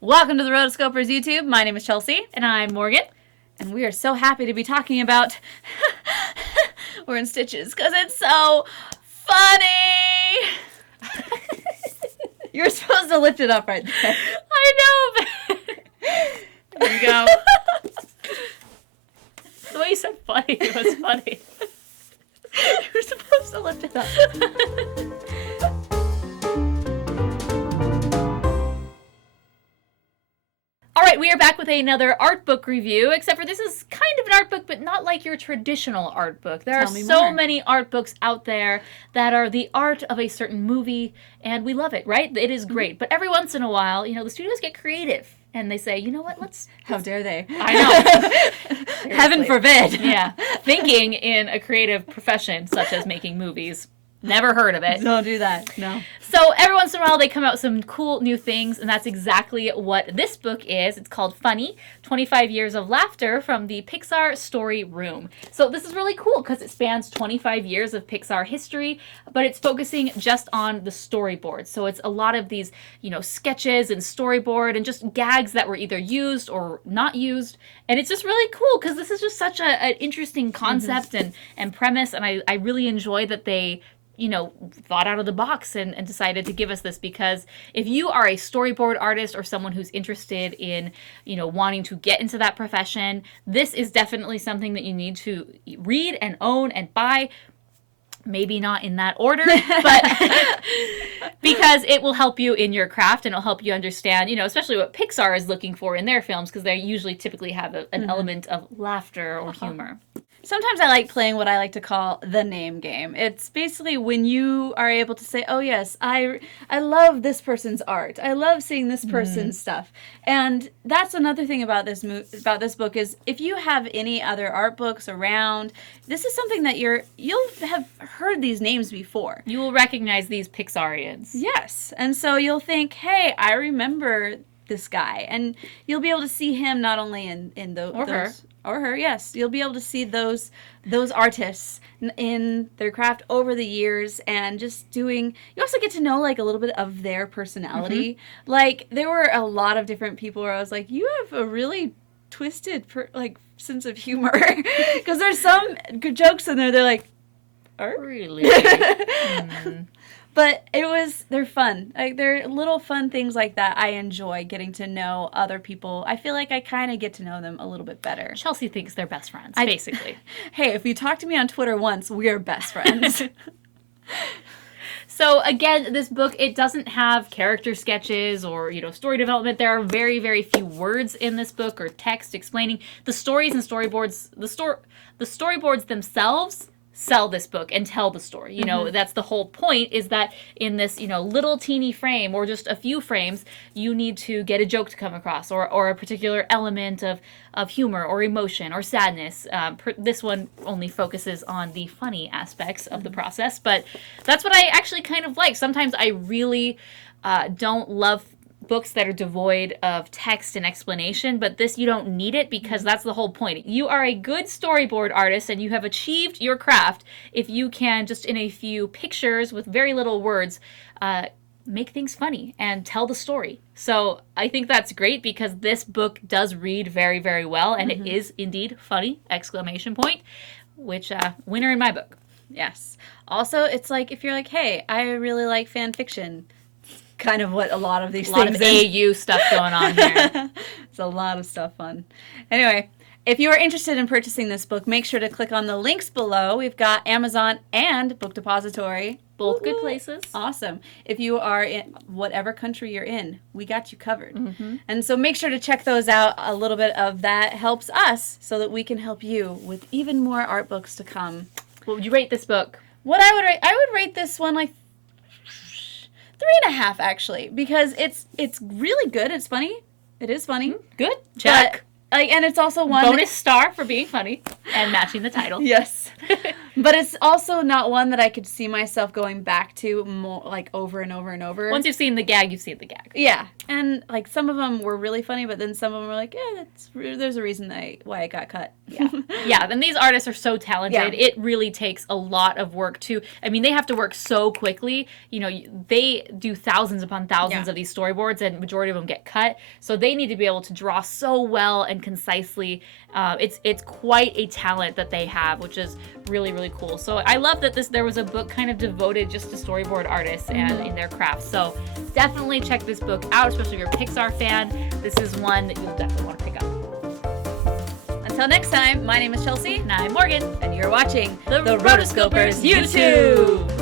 Welcome to the Rotoscopers YouTube. My name is Chelsea. And I'm Morgan. And we are so happy to be talking about We're in Stitches because it's so funny. You're supposed to lift it up right there. I know, but there you go. The way you said funny was funny. You're supposed to lift it up. All right, we are back with another art book review, except for this is kind of an art book, but not like your traditional art book. There are so many art books out there that are the art of a certain movie, and we love it, right? It is great. But every once in a while, the studios get creative, and they say, you know what, let's... How dare they? I know. Heaven forbid. Yeah. Thinking in a creative profession, such as making movies. Never heard of it. Don't do that. No. So every once in a while they come out with some cool new things, and that's exactly what this book is. It's called Funny, 25 Years of Laughter from the Pixar Story Room. So this is really cool because it spans 25 years of Pixar history, but it's focusing just on the storyboard. So it's a lot of these, sketches and storyboard and just gags that were either used or not used. And it's just really cool because this is just such an interesting concept and premise, and I really enjoy that they thought out of the box and decided to give us this, because if you are a storyboard artist or someone who's interested in, wanting to get into that profession, this is definitely something that you need to read and own and buy. Maybe not in that order, but because it will help you in your craft and it'll help you understand, especially what Pixar is looking for in their films, because they usually typically have an element of laughter or humor. Sometimes I like playing what I like to call the name game. It's basically when you are able to say, oh yes, I love this person's art. I love seeing this person's stuff. And that's another thing about this book is if you have any other art books around, this is something that you'll have heard these names before. You will recognize these Pixarians. Yes. And so you'll think, hey, I remember this guy. And you'll be able to see him not only in those... Or her, yes. You'll be able to see those artists in their craft over the years, and just doing... You also get to know, a little bit of their personality. There were a lot of different people where I was like, you have a really twisted, sense of humor. Because there's some good jokes in there, they're like, art? Really? But they're fun. They're little fun things like that. I enjoy getting to know other people. I feel like I kind of get to know them a little bit better. Chelsea thinks they're best friends, basically. Hey, if you talk to me on Twitter once, we are best friends. So again, this book, it doesn't have character sketches or, story development. There are very, very few words in this book or text explaining the stories and storyboards. The storyboards themselves sell this book and tell the story. That's the whole point, is that in this, little teeny frame or just a few frames, you need to get a joke to come across or a particular element of humor or emotion or sadness. This one only focuses on the funny aspects of the process, but that's what I actually kind of like. Sometimes I really don't love books that are devoid of text and explanation, but this, you don't need it, because that's the whole point. You are a good storyboard artist and you have achieved your craft if you can, just in a few pictures with very little words, make things funny and tell the story. So I think that's great, because this book does read very, very well, and it is indeed funny, ! Which winner in my book. Yes. Also, it's like, if you're like, hey, I really like fan fiction, kind of what a lot of these things... A lot of AU stuff going on here. It's a lot of stuff fun. Anyway, if you are interested in purchasing this book, make sure to click on the links below. We've got Amazon and Book Depository. Both good places. Awesome. If you are in whatever country you're in, we got you covered. And so make sure to check those out. A little bit of that helps us so that we can help you with even more art books to come. What would you rate this book? What I would rate this one 3.5, actually, because it's really good. It's funny. It is funny. Good. Check. But, and it's also one... Bonus star for being funny and matching the title. Yes. But it's also not one that I could see myself going back to more, like, over and over and over. Once you've seen the gag, you've seen the gag. Yeah, and like some of them were really funny, but then some of them were like, yeah, there's a reason why it got cut. Yeah, yeah. And these artists are so talented. Yeah. It really takes a lot of work to. I mean, they have to work so quickly. You know, they do thousands upon thousands of these storyboards, and majority of them get cut. So they need to be able to draw so well and concisely. It's quite a talent that they have, which is really, really cool. So I love that there was a book kind of devoted just to storyboard artists and in their craft. So definitely check this book out, especially if you're a Pixar fan. This is one that you'll definitely want to pick up. Until next time, my name is Chelsea. And I'm Morgan. And you're watching the Rotoscopers YouTube.